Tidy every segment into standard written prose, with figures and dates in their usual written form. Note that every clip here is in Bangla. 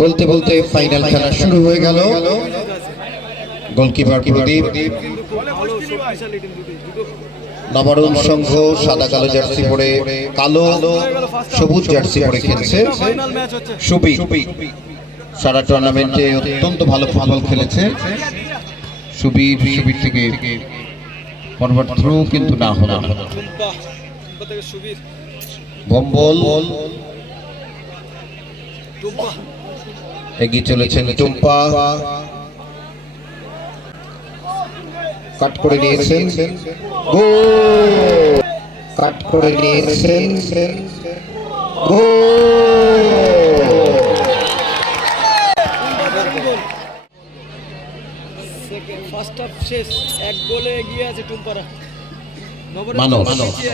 বলতে বলতে ফাইনাল খেলা শুরু হয়ে গেল। গোলকিপার প্রদীপ, নবরণ সংঘ সাদা কালো জার্সি পরে, কালো সবুজ জার্সি পরে খেলছে। সুবি সারা টুর্নামেন্টে অত্যন্ত ভালো ফুটবল খেলেছে। সুবীর থেকে ফরওয়ার্ড থ্রো কিন্তু না হলো। বম্বল এগিয়ে চলেছেন টুম্পা, কাট করে নিয়েছেন, কাট করে নিয়েছেন, ফার্স্ট হাফ শেষ, এক গোলে এগিয়ে আছে টুম্পারা। মানব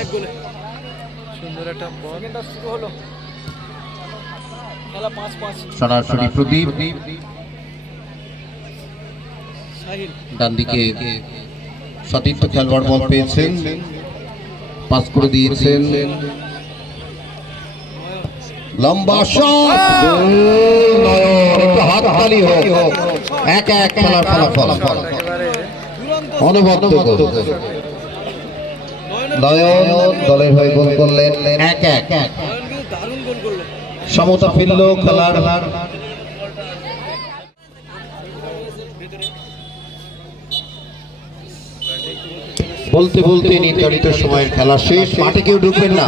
এক গোলে সুন্দর একটা বল। সেকেন্ড হাফ শুরু হলো, খেলা 5-5। সরাসরি প্রদীপ ডান দিকে সতীর্থ খেলোয়াড় বল পেয়েছেন, পাস করে দিয়েছেন, লম্বা শট, হাততালি হোক। 1-1 খেলার ফলাফল অনবদ্য গোল। নয়ন দলের হয়ে গোল করলেন। 1-1 সমতা ফিরল খেলার। বলতে বলতে নির্ধারিত সময়ের খেলা শেষ, মাঠে কেউ ঢুকবেন না।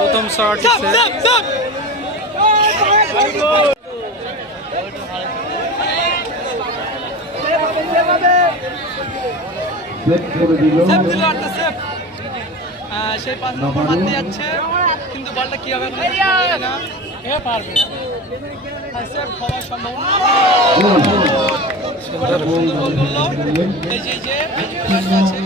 প্রথম শট সেই পাস মারতে যাচ্ছে, কিন্তু বলটা কি হবে না, এ পারবে সেভ হওয়ার সম্ভাবনা। এই যে আছে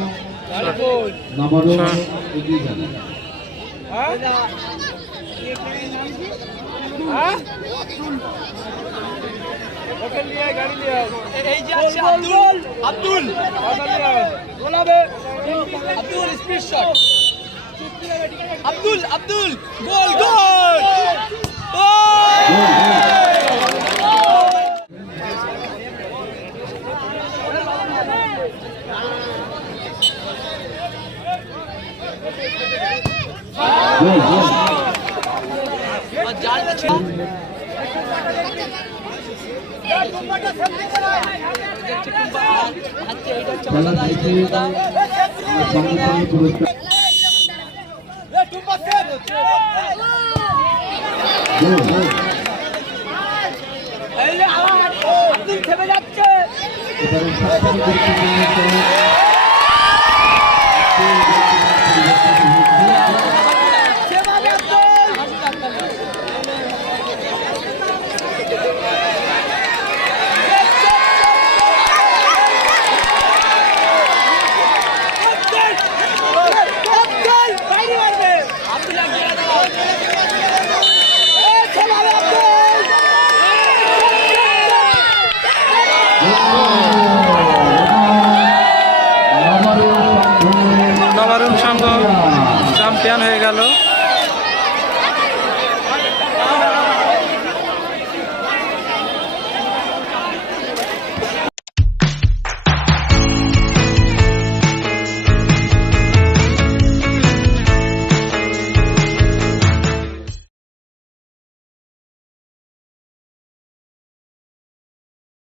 এই যে আছে আব্দুল আব্দুল আব্দুল স্পিড শট, আব্দুল গোল গোল। থেমে যাচ্ছে। নবরণ সংঘ চ্যাম্পিয়ন হয়ে গেল।